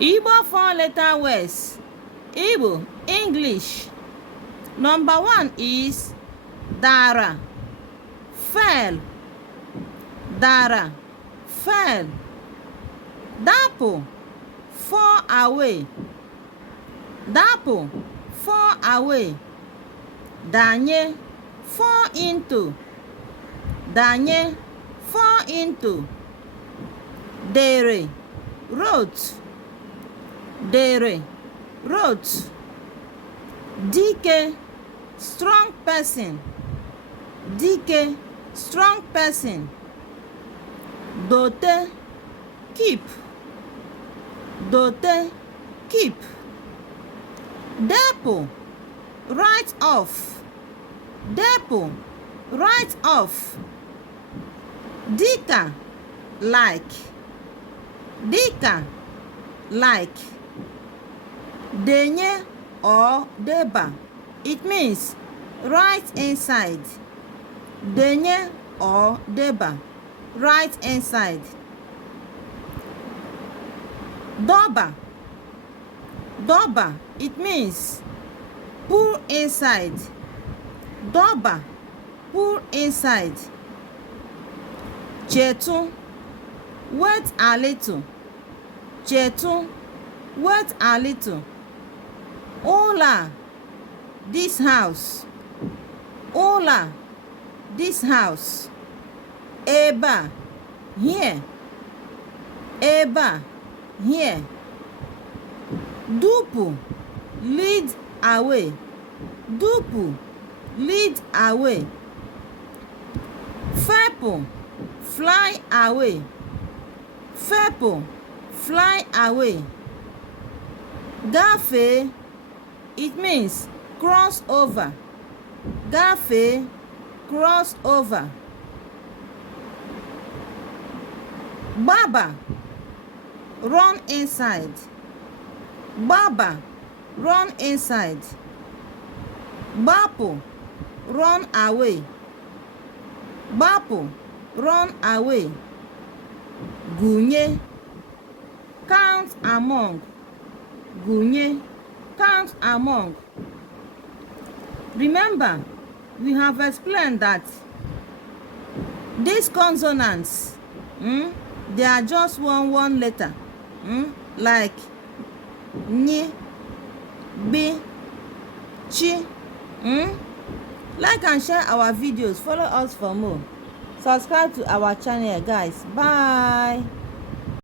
Igbo 4-letter words. Igbo, English. Number 1 is dara, fell. Dara, fell. Dapple, fall away. Dapple, fall away. Danye, fall into. Danye, fall into. Dere, wrote. Dere, wrote. Dike, strong person. Dike, strong person. Dote, keep. Dote, keep. Depo, write off. Depo, write off. Dika, like. Dika, like. Denye or deba, it means write inside. Denye or deba, write inside. Doba, doba, it means pull inside. Doba, pull inside. Chetu, wait a little. Chetu, wait a little. Ola, this house. Ola, this house. Eba, here. Eba, here. Dupu, lead away. Dupu, lead away. Fepo, fly away. Fepo, fly away. Gafe, it means cross over. Gafe, cross over. Baba, run inside. Baba, run inside. Bapo, run away. Bapo, run away. Gunye, count among. Gunye, count among. Remember, we have explained that these consonants, they are just one letter, like ni, bi, chi. Like and share our videos. Follow us for more. Subscribe to our channel, guys. Bye.